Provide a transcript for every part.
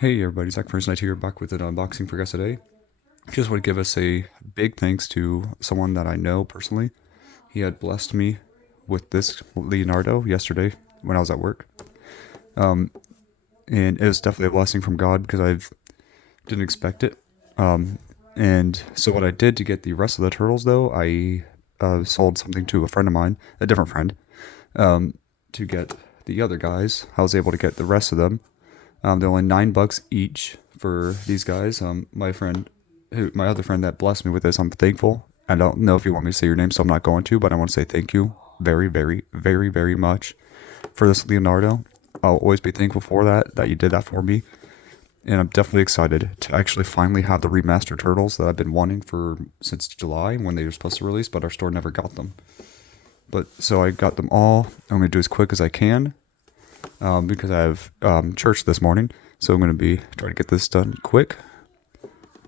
Hey everybody, Zach First Night here, back with an unboxing for guest today. Just want to give us a big thanks to someone that I know personally. He had blessed me with this Leonardo yesterday when I was at work. And it was definitely a blessing from God because I didn't expect it. And so what I did to get the rest of the turtles though, I sold something to a friend of mine, a different friend, to get the other guys. I was able to get the rest of them. They're only $9 each for these guys. My other friend that blessed me with this, I'm thankful. I don't know if you want me to say your name, so I'm not going to, but I want to say thank you very, very, very, very much for this Leonardo. I'll always be thankful for that you did that for me. And I'm definitely excited to actually finally have the remastered turtles that I've been wanting since July when they were supposed to release, but our store never got them. But so I got them all. I'm going to do as quick as I can. Because I have church this morning, so I'm going to be trying to get this done quick.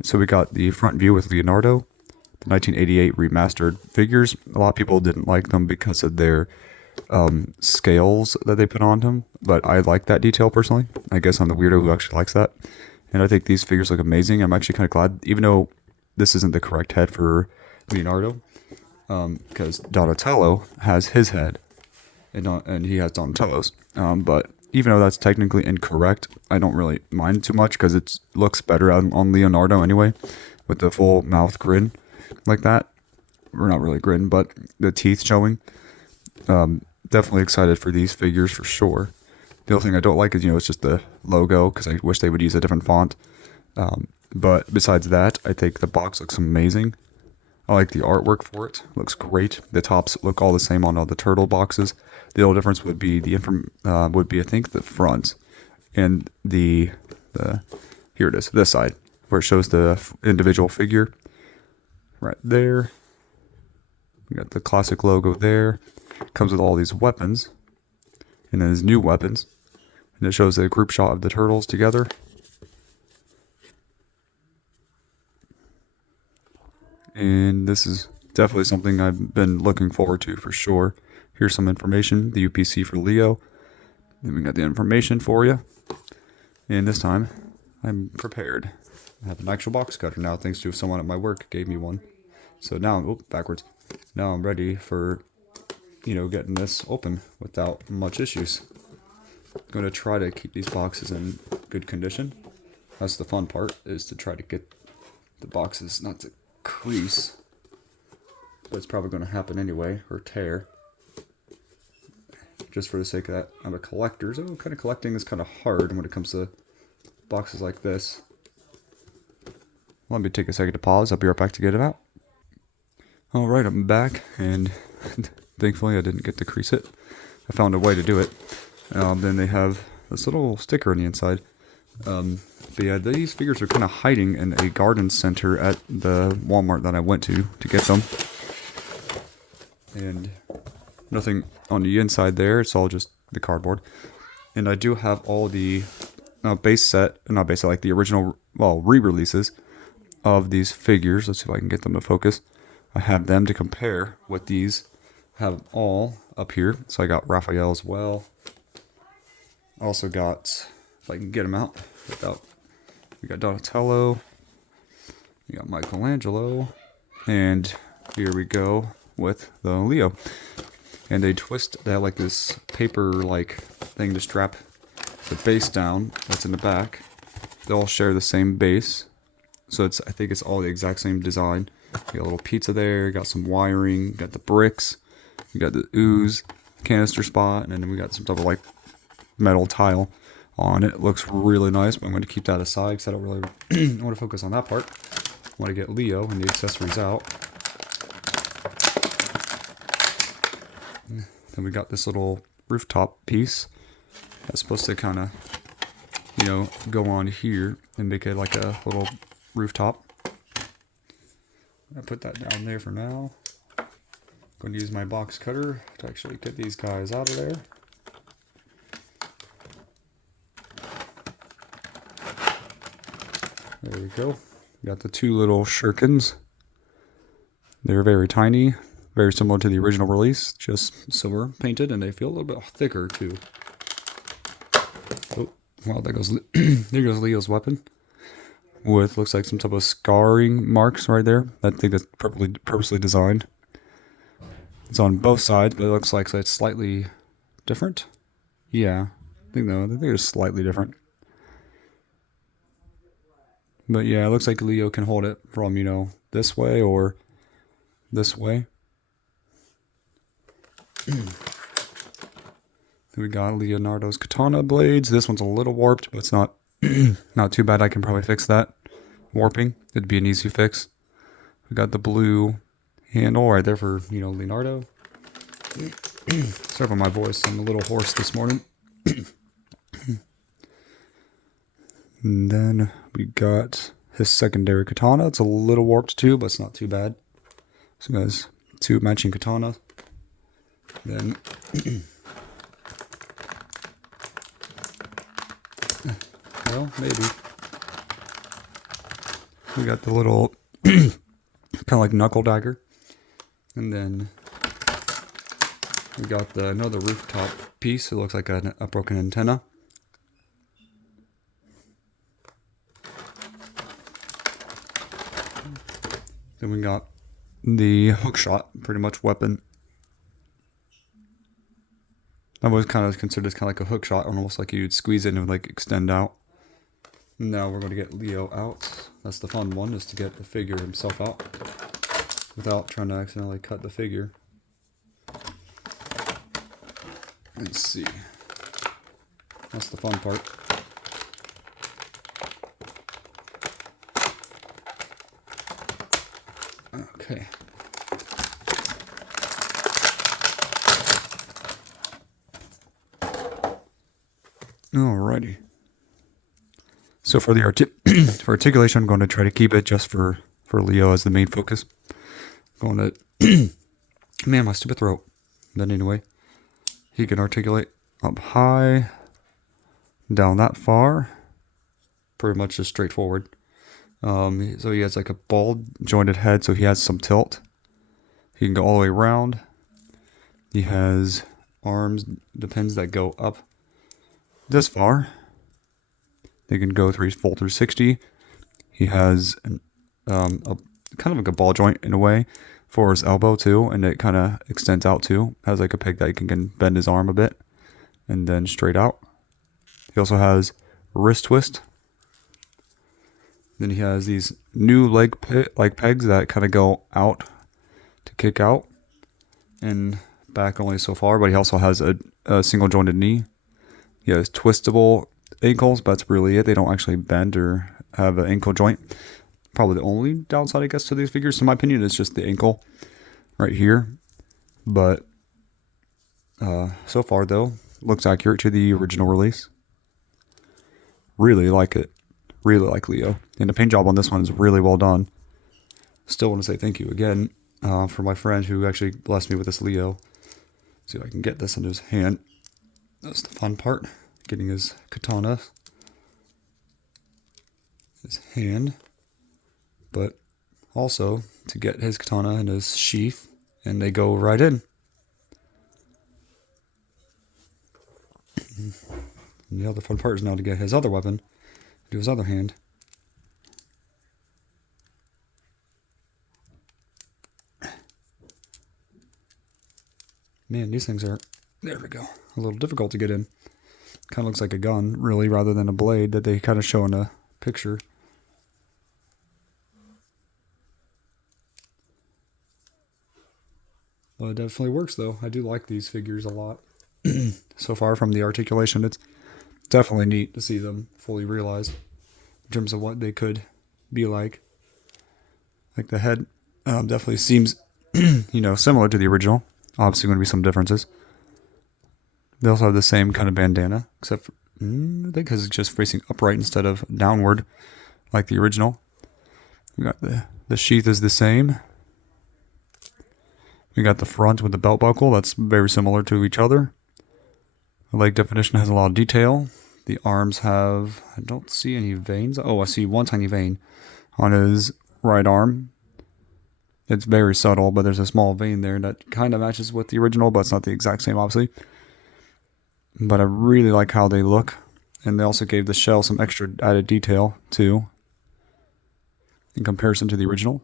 So we got the front view with Leonardo, the 1988 remastered figures. A lot of people didn't like them because of their scales that they put on them, but I like that detail personally. I guess I'm the weirdo who actually likes that, and I think these figures look amazing. I'm actually kind of glad, even though this isn't the correct head for Leonardo, because Donatello has his head. And he has Donatello's. But even though that's technically incorrect, I don't really mind too much because it looks better on Leonardo anyway, with the full mouth grin like that. Or not really grin, but the teeth showing. Definitely excited for these figures for sure. The only thing I don't like is, it's just the logo because I wish they would use a different font. But besides that, I think the box looks amazing. I like the artwork for it. Looks great. The tops look all the same on all the turtle boxes. The only difference would be I think the front and the here it is, this side where it shows the individual figure right there. We got the classic logo there. Comes with all these weapons and then his new weapons, and it shows a group shot of the turtles together. And this is definitely something I've been looking forward to for sure. Here's some information, the UPC for Leo. Then we got the information for you. And this time, I'm prepared. I have an actual box cutter now, thanks to someone at my work gave me one. So now, backwards. Now I'm ready for, getting this open without much issues. I'm going to try to keep these boxes in good condition. That's the fun part, is to try to get the boxes not to crease, but it's probably going to happen anyway, or tear, just for the sake of that. I'm a collector, so kind of collecting is kind of hard when it comes to boxes like this. Let me take a second to pause. I'll be right back to get it out. Alright, I'm back, and thankfully I didn't get to crease it. I found a way to do it. Then they have this little sticker on the inside. But yeah, these figures are kind of hiding in a garden center at the Walmart that I went to get them. And nothing on the inside there, it's all just the cardboard. And I do have all the base set, not base set, like the original, re-releases of these figures. Let's see if I can get them to focus. I have them to compare with these. I have them all up here. So I got Raphael as well. Also got, if I can get them out without, we got Donatello, we got Michelangelo, and here we go with the Leo. And they have like this paper-like thing to strap the base down that's in the back. They all share the same base, so I think it's all the exact same design. You got a little pizza there, got some wiring, got the bricks, you got the ooze canister spot, and then we got some type of like metal tile on it. It looks really nice, but I'm going to keep that aside because I don't really want to focus on that part. I want to get Leo and the accessories out. Then we got this little rooftop piece that's supposed to kind of, go on here and make it like a little rooftop. I put that down there for now. I'm going to use my box cutter to actually get these guys out of there. There we go. We got the two little shurikens. They're very tiny, very similar to the original release, just silver painted, and they feel a little bit thicker too. Oh, Well, there goes there goes Leo's weapon with looks like some type of scarring marks right there. I think that's purposely designed. It's on both sides, but it looks like it's slightly different. Yeah, I think it's slightly different. But yeah, it looks like Leo can hold it from, this way or this way. We got Leonardo's katana blades. This one's a little warped, but it's not not too bad. I can probably fix that warping. It'd be an easy fix. We got the blue handle right there for, Leonardo. Sorry for my voice. I'm a little hoarse this morning. And then we got his secondary katana. It's a little warped too, but it's not too bad. So guys, 2 matching katana. Then well, maybe. We got the little kind of like knuckle dagger. And then we got another rooftop piece. It looks like a broken antenna. Then we got the hookshot, pretty much weapon. That was kind of considered as kind of like a hookshot, almost like you'd squeeze it and it would like extend out. Now we're going to get Leo out. That's the fun one, is to get the figure himself out without trying to accidentally cut the figure. Let's see. That's the fun part. Okay. Alrighty. So for the for articulation, I'm going to try to keep it just for Leo as the main focus. I'm going to man, my stupid throat. But anyway, he can articulate up high, down that far, pretty much just straightforward. So he has like a ball jointed head, so he has some tilt. He can go all the way around. He has arms, depends, that go up this far. They can go full 360. He has a kind of like a ball joint in a way for his elbow too, and it kind of extends out too. Has like a peg that he can bend his arm a bit and then straight out. He also has wrist twist. Then he has these new leg pegs that kind of go out to kick out and back only so far, but he also has a single jointed knee. He has twistable ankles, but that's really it. They don't actually bend or have an ankle joint. Probably the only downside, I guess, to these figures, in my opinion, is just the ankle right here. But so far, though, looks accurate to the original release. Really like it. Really like Leo. And the paint job on this one is really well done. Still want to say thank you again for my friend who actually blessed me with this Leo. See if I can get this into his hand. That's the fun part. Getting his katana. His hand. But also to get his katana in his sheath. And they go right in. And the other fun part is now to get his other weapon. Do his other hand. Man, these things are, there we go, a little difficult to get in. Kind of looks like a gun, really, rather than a blade that they kind of show in a picture. But it definitely works, though. I do like these figures a lot. So far from the articulation, it's definitely neat to see them fully realized in terms of what they could be like. Like the head definitely seems, similar to the original. Obviously going to be some differences. They also have the same kind of bandana, except for, I think because it's just facing upright instead of downward like the original. We got the sheath is the same. We got the front with the belt buckle. That's very similar to each other. The leg definition has a lot of detail. The arms have, I don't see any veins. Oh, I see one tiny vein on his right arm. It's very subtle, but there's a small vein there that kind of matches with the original, but it's not the exact same, obviously. But I really like how they look. And they also gave the shell some extra added detail too, in comparison to the original.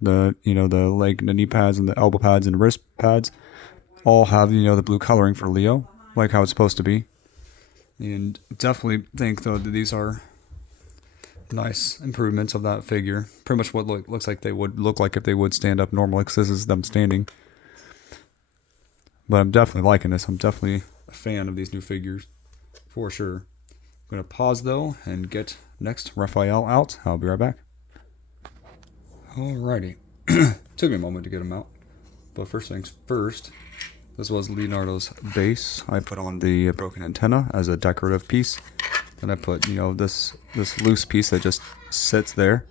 The the leg, the knee pads, and the elbow pads and wrist pads all have the blue coloring for Leo, like how it's supposed to be. And definitely think though that these are nice improvements of that figure. Pretty much what looks like they would look like if they would stand up normally, because this is them standing. But I'm definitely liking this. I'm definitely a fan of these new figures, for sure. I'm going to pause though and get next Raphael out. I'll be right back. Alrighty. Took me a moment to get him out. But first things first, this was Leonardo's base. I put on the broken antenna as a decorative piece. Then I put, this loose piece that just sits there.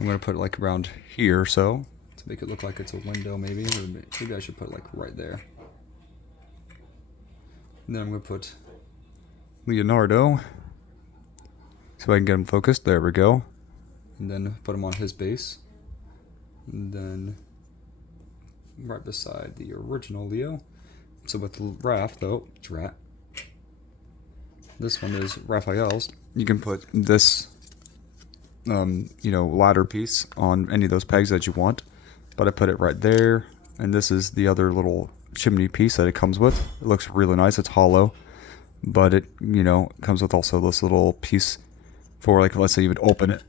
I'm going to put it like around here so to make it look like it's a window maybe. Or maybe I should put it like right there. And then I'm going to put Leonardo so I can get him focused. There we go. And then put him on his base. And then right beside the original Leo. So with Raph though, it's Rat. This one is Raphael's. You can put this, ladder piece on any of those pegs that you want. But I put it right there. And this is the other little chimney piece that it comes with. It looks really nice. It's hollow. But it, comes with also this little piece for, like, let's say you would open it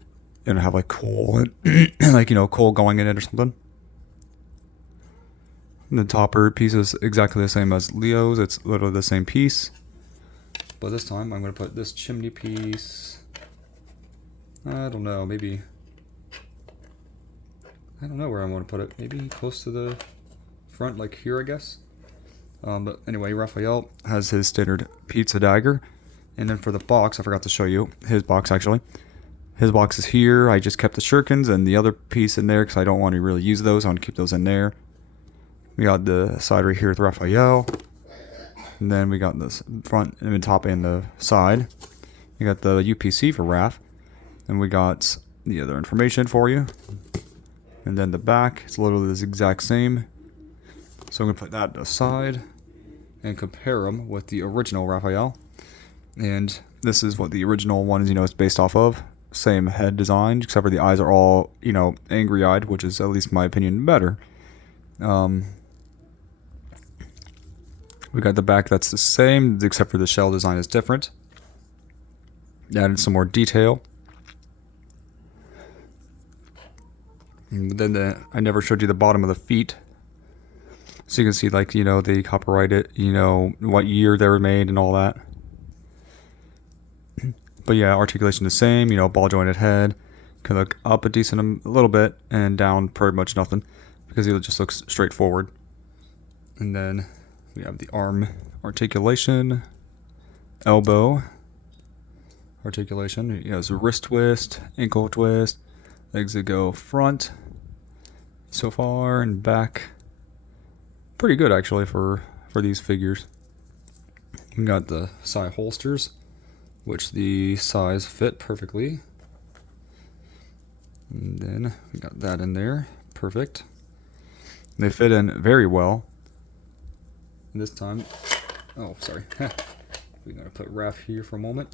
and have, like, coal, and, like, coal going in it or something. And the topper piece is exactly the same as Leo's. It's literally the same piece. But this time, I'm going to put this chimney piece, I don't know, maybe, I don't know where I want to put it. Maybe close to the front, like here, I guess. But anyway, Raphael has his standard pizza dagger. And then for the box, I forgot to show you his box, actually. His box is here. I just kept the shurikens and the other piece in there because I don't want to really use those. I want to keep those in there. We got the side right here with Raphael. And then we got this front and the top and the side. We got the UPC for Raph. And we got the other information for you. And then the back, it's literally the exact same. So I'm going to put that aside and compare them with the original Raphael. And this is what the original one is, it's based off of. Same head design, except for the eyes are all, angry-eyed, which is, at least in my opinion, better. We got the back that's the same, except for the shell design is different. Added some more detail. And then I never showed you the bottom of the feet. So you can see, like, they copyrighted, what year they were made and all that. But yeah, articulation the same, ball jointed head. Can look up a little bit and down pretty much nothing because it just looks straightforward. And then we have the arm articulation, elbow articulation. He has a wrist twist, ankle twist, legs that go front so far and back. Pretty good actually for these figures. We got the side holsters, which the size fit perfectly. And then we got that in there. Perfect. They fit in very well. And this time, oh, sorry. We're going to put Raph here for a moment.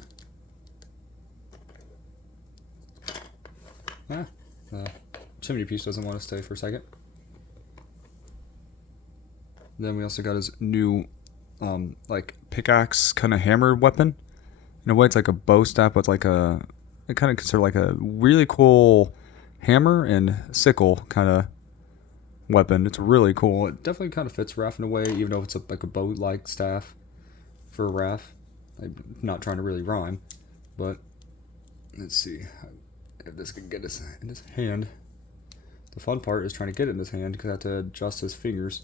Chimney piece doesn't want to stay for a second. Then we also got his new, like, pickaxe kind of hammered weapon. In a way, it's like a bow staff, but it's like it kind of considered like a really cool hammer and sickle kind of weapon. It's really cool. It definitely kind of fits Raph in a way, even though it's like a bow-like staff for Raph. I'm not trying to really rhyme, but let's see if this can get this in his hand. The fun part is trying to get it in his hand because I have to adjust his fingers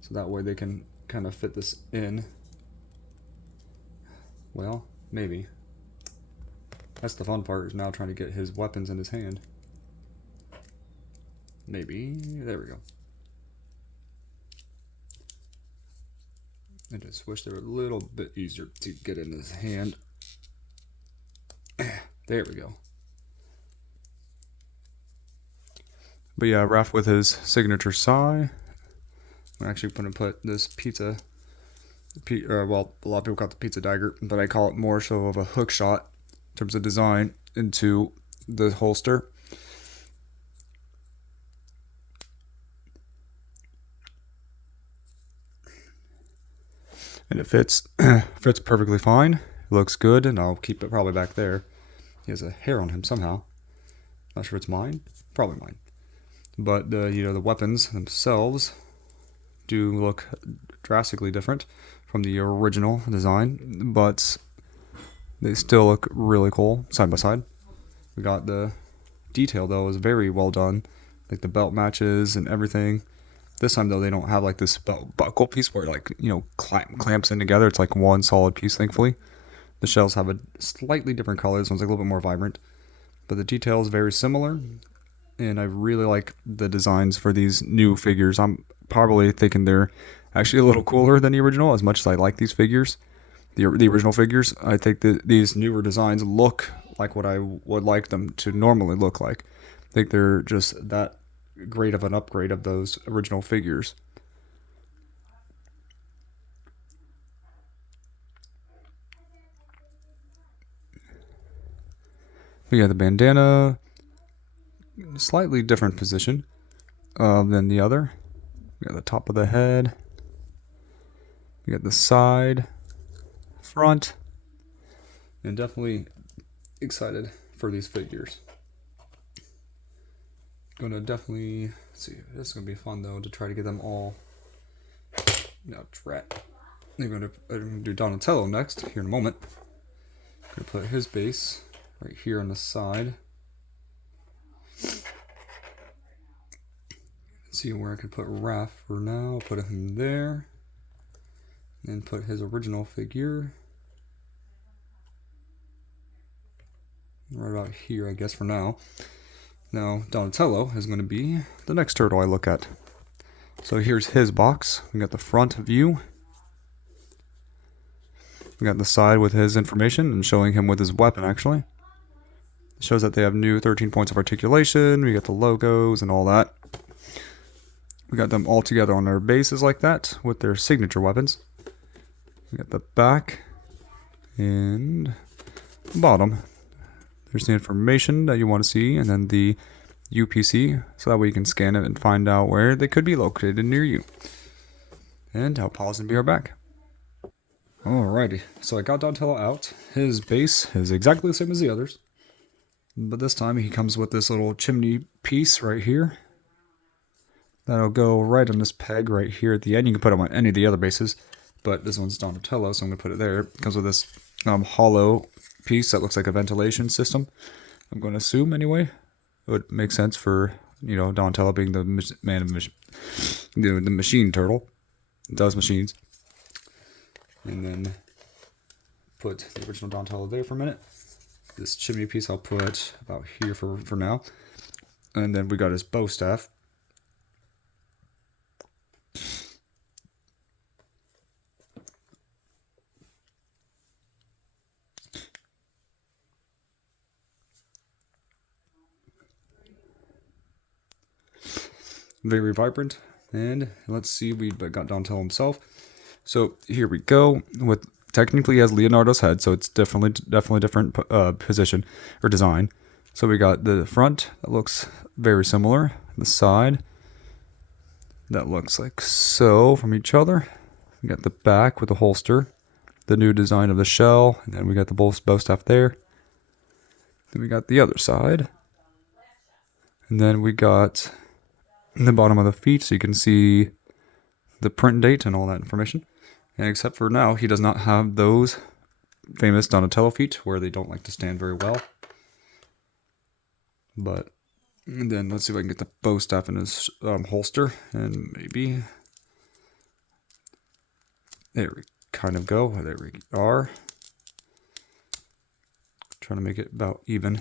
so that way they can kind of fit this in. Well, maybe. That's the fun part, is now trying to get his weapons in his hand. Maybe. There we go. I just wish they were a little bit easier to get in his hand. There we go. But yeah, with his signature sigh. I'm actually going to put this pizza Well, a lot of people call it the pizza dagger, but I call it more so of a hook shot in terms of design into the holster. And it fits fits perfectly fine. It looks good, and I'll keep it probably back there. He has a hair on him somehow. Not sure if it's mine. Probably mine. But the weapons themselves do look drastically different from the original design, but they still look really cool side by side. We got the detail though is very well done, like the belt matches and everything. This time though, they don't have like this belt buckle piece where clamps in together. It's like one solid piece. Thankfully, the shells have a slightly different color. This one's like a little bit more vibrant, but the detail is very similar. And I really like the designs for these new figures. I'm probably thinking they're actually a little cooler than the original. As much as I like these figures, the original figures, I think that these newer designs look like what I would like them to normally look like. I think they're just that great of an upgrade of those original figures. We got the bandana, slightly different position than the other. We got the top of the head. We got the side, front, and definitely excited for these figures. Gonna definitely see. This is gonna be fun though to try to get them all. No, drat. I'm gonna do Donatello next here in a moment. Gonna put his base right here on the side. Let's see where I can put Raph for now. I'll put him there. And put his original figure right about here, I guess, for now. Now, Donatello is going to be the next turtle I look at. So here's his box. We got the front view. We got the side with his information and showing him with his weapon, actually. It shows that they have new 13 points of articulation. We got the logos and all that. We got them all together on their bases like that with their signature weapons. We got the back and the bottom. There's the information that you want to see, and then the UPC, so that way you can scan it and find out where they could be located near you. And I'll pause and be right back. Alrighty, so I got Donatello out. His base is exactly the same as the others, but this time he comes with this little chimney piece right here. That'll go right on this peg right here at the end. You can put them on any of the other bases, but this one's Donatello, so I'm going to put it there. It comes with this hollow piece that looks like a ventilation system. I'm going to assume, anyway. It would make sense for, Donatello being the man of the machine turtle. It does machines. And then put the original Donatello there for a minute. This chimney piece I'll put about here for now. And then we got his bow staff. Very vibrant. And let's see, we got Donatello himself. So here we go. With technically he has Leonardo's head, so it's definitely different position or design. So we got the front that looks very similar. The side that looks like so from each other. We got the back with the holster, the new design of the shell, and then we got the bow staff there. Then we got the other side, and then we got the bottom of the feet, so you can see the print date and all that information. And except for now, he does not have those famous Donatello feet where they don't like to stand very well. But and then let's see if I can get the bow staff in his holster, and maybe there we kind of go. There we are. Trying to make it about even.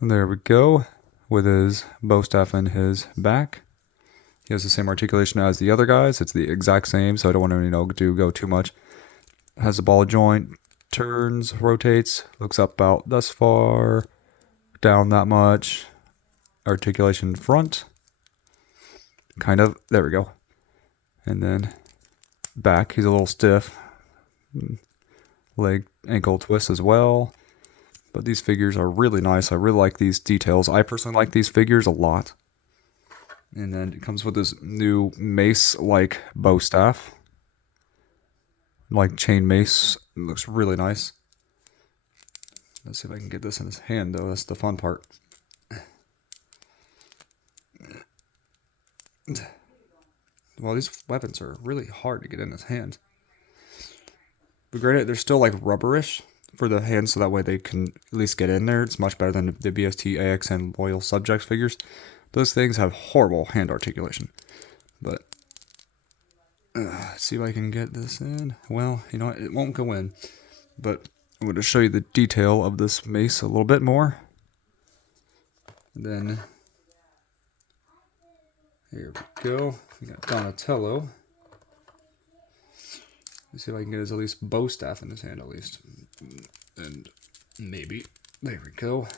And there we go. With his bow staff and his back. He has the same articulation as the other guys. It's the exact same, so I don't want to go too much. Has a ball joint, turns, rotates, looks up about thus far, down that much. Articulation front. Kind of, there we go. And then back. He's a little stiff. Leg ankle twist as well. But these figures are really nice. I really like these details. I personally like these figures a lot. And then it comes with this new mace-like bow staff. Like chain mace. It looks really nice. Let's see if I can get this in his hand, though. That's the fun part. Well, these weapons are really hard to get in his hand. But granted, they're still like rubberish for the hands, so that way they can at least get in there. It's much better than the BST, AXN Loyal Subjects figures. Those things have horrible hand articulation. But, let's see if I can get this in. Well, you know what? It won't go in. But I'm going to show you the detail of this mace a little bit more. And then, here we go. We got Donatello. Let's see if I can get his at least bow staff in his hand at least. And maybe. There we go.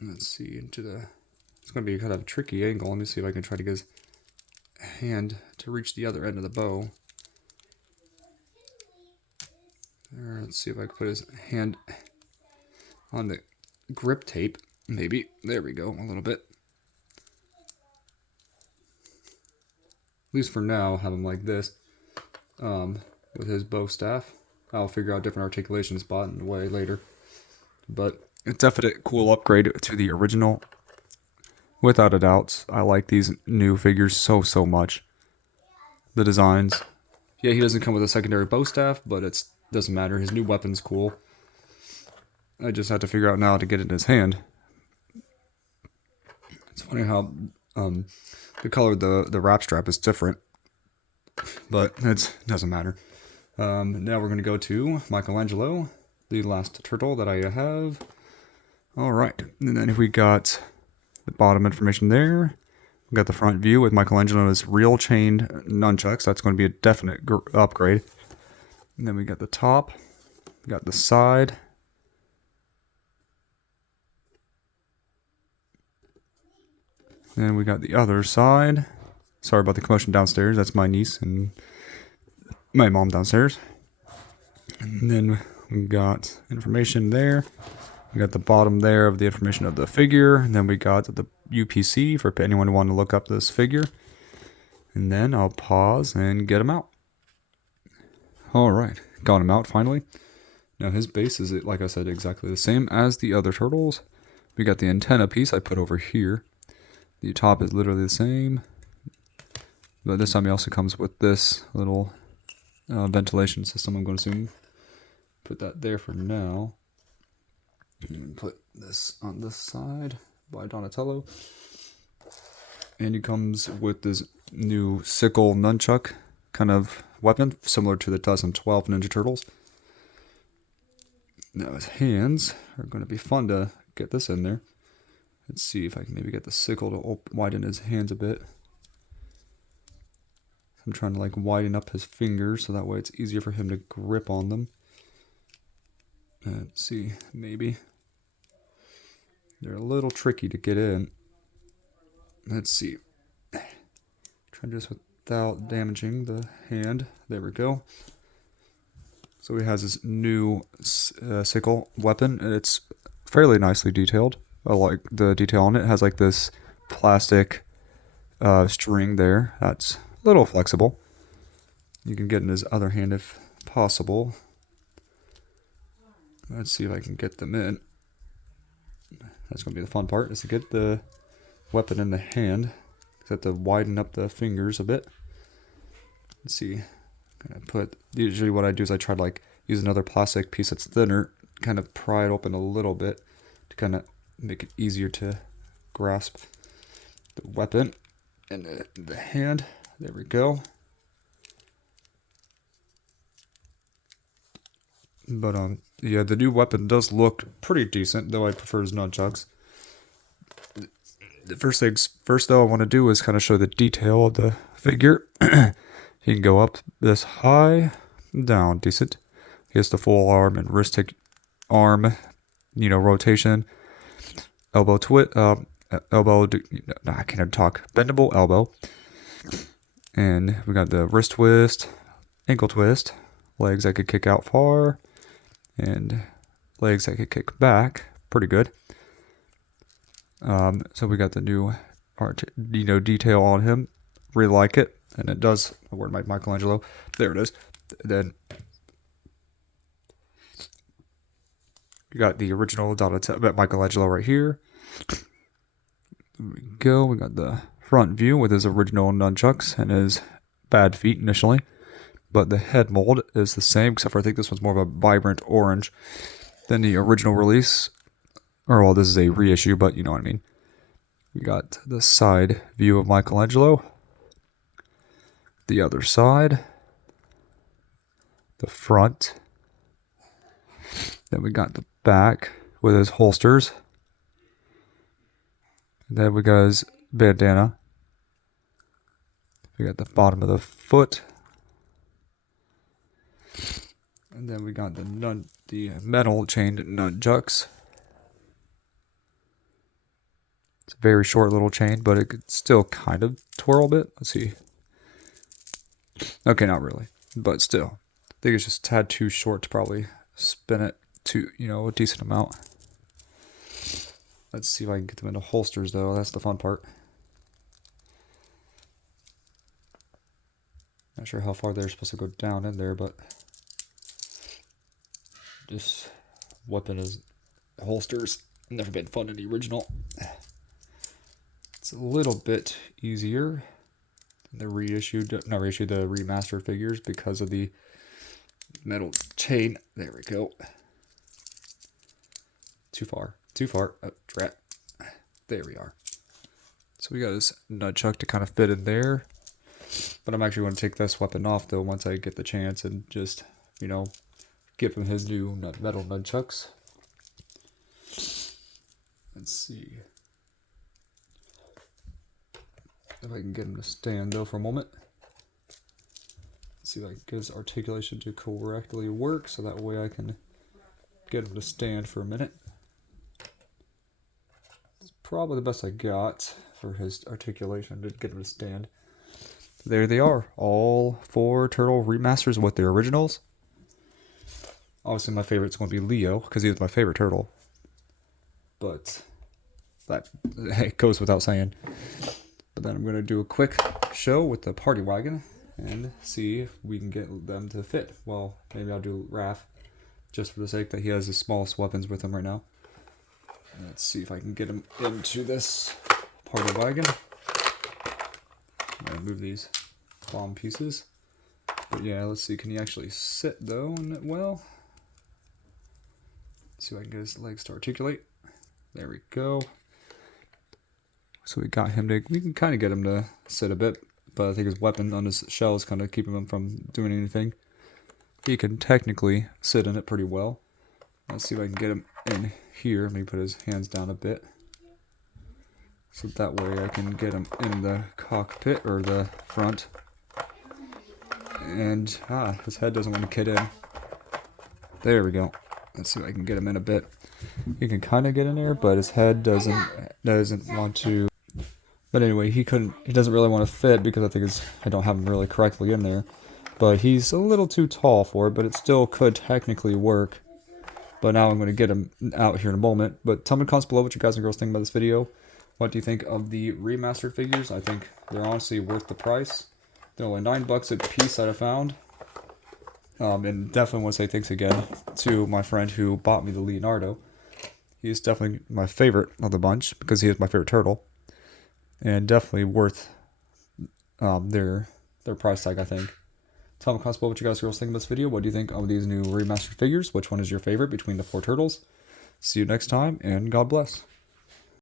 Let's see into the... It's going to be kind of a tricky angle. Let me see if I can try to get his hand to reach the other end of the bow. Let's see if I can put his hand on the grip tape. Maybe. There we go. A little bit. At least for now, I'll have him like this. With his bow staff. I'll figure out different articulation spot in a way later. But it's definitely a cool upgrade to the original. Without a doubt. I like these new figures so much. The designs. Yeah, he doesn't come with a secondary bow staff, but it doesn't matter. His new weapon's cool. I just have to figure out now how to get it in his hand. It's funny how the color of the wrap strap is different. But it doesn't matter. Now we're going to go to Michelangelo, the last turtle that I have. Alright, and then we got the bottom information there. We got the front view with Michelangelo's real chained nunchucks. That's going to be a definite upgrade. And then we got the top. We got the side. And we got the other side. Sorry about the commotion downstairs. That's my niece and my mom downstairs. And then we got information there. We got the bottom there of the information of the figure. And then we got the UPC for anyone who want to look up this figure. And then I'll pause and get him out. Alright, got him out finally. Now his base is, like I said, exactly the same as the other turtles. We got the antenna piece I put over here. The top is literally the same. But this time he also comes with this little ventilation system, I'm going to assume. Put that there for now. And put this on this side by Donatello. And he comes with this new sickle nunchuck kind of weapon, similar to the 2012 Ninja Turtles. Now his hands are going to be fun to get this in there. Let's see if I can maybe get the sickle to widen his hands a bit. I'm trying to like widen up his fingers so that way it's easier for him to grip on them. Let's see, maybe. They're a little tricky to get in. Let's see. Try this without damaging the hand. There we go. So he has this new sickle weapon, and it's fairly nicely detailed. I like the detail on it. It has like this plastic string there. That's a little flexible. You can get in his other hand if possible. Let's see if I can get them in. That's going to be the fun part, is to get the weapon in the hand. I have to widen up the fingers a bit. Let's see. Usually what I do is I try to like use another plastic piece that's thinner, kind of pry it open a little bit to kind of make it easier to grasp the weapon and the hand. There we go. But yeah, the new weapon does look pretty decent, though I prefer his nunchucks. The first though I want to do is kind of show the detail of the figure. He can go up this high, down, decent. He has the full arm and wrist arm, rotation, elbow twist, elbow. No, I can't even talk. Bendable elbow. And we got the wrist twist, ankle twist, legs that could kick out far, and legs that could kick back. Pretty good. So we got the new art, detail on him. Really like it, and it does. Where'd my Michelangelo? There it is. Then you got the original Michelangelo right here. There we go. We got the front view with his original nunchucks and his bad feet initially, but the head mold is the same, except for I think this one's more of a vibrant orange than the original release. Or, well, this is a reissue, but you know what I mean. We got the side view of Michelangelo, the other side, the front, then we got the back with his holsters, and then we got his bandana, we got the bottom of the foot, and then we got the metal chained nunchucks. It's a very short little chain, but it could still kind of twirl a bit. Let's see. Okay, not really, but still. I think it's just a tad too short to probably spin it to, a decent amount. Let's see if I can get them into holsters, though. That's the fun part. Not sure how far they're supposed to go down in there, but just weapon is holsters. Never been fun in the original. It's a little bit easier than the the remastered figures because of the metal chain. There we go. Too far. Oh, drat. There we are. So we got this nunchuck to kind of fit in there. But I'm actually going to take this weapon off, though, once I get the chance and just, give him his new metal nunchucks. Let's see if I can get him to stand, though, for a moment. Let's see if I can get his articulation to correctly work, so that way I can get him to stand for a minute. It's probably the best I got for his articulation to get him to stand. There they are, all 4 turtle remasters with their originals. Obviously, my favorite is going to be Leo, because he was my favorite turtle. But that goes without saying. But then I'm going to do a quick show with the party wagon and see if we can get them to fit. Well, maybe I'll do Raph, just for the sake that he has the smallest weapons with him right now. Let's see if I can get him into this party wagon. I'm going to move these bomb pieces. But yeah, let's see. Can he actually sit, though? Well, let's see if I can get his legs to articulate. There we go. So we got him to, we can kind of get him to sit a bit, but I think his weapon on his shell is kind of keeping him from doing anything. He can technically sit in it pretty well. Let's see if I can get him in here. Let me put his hands down a bit. So that way I can get him in the cockpit, or the front. And, his head doesn't want to get in. There we go. Let's see if I can get him in a bit. He can kind of get in there, but his head doesn't want to. But anyway, he doesn't really want to fit because I don't have him really correctly in there. But he's a little too tall for it, but it still could technically work. But now I'm going to get him out here in a moment. But tell me in the comments below what you guys and girls think about this video. What do you think of the remastered figures? I think they're honestly worth the price. They're only $9 a piece that I found. And definitely want to say thanks again to my friend who bought me the Leonardo. He's definitely my favorite of the bunch because he is my favorite turtle. And definitely worth their price tag, I think. Tell me in the comments below what you guys and girls think of this video. What do you think of these new remastered figures? Which one is your favorite between the 4 turtles? See you next time, and God bless.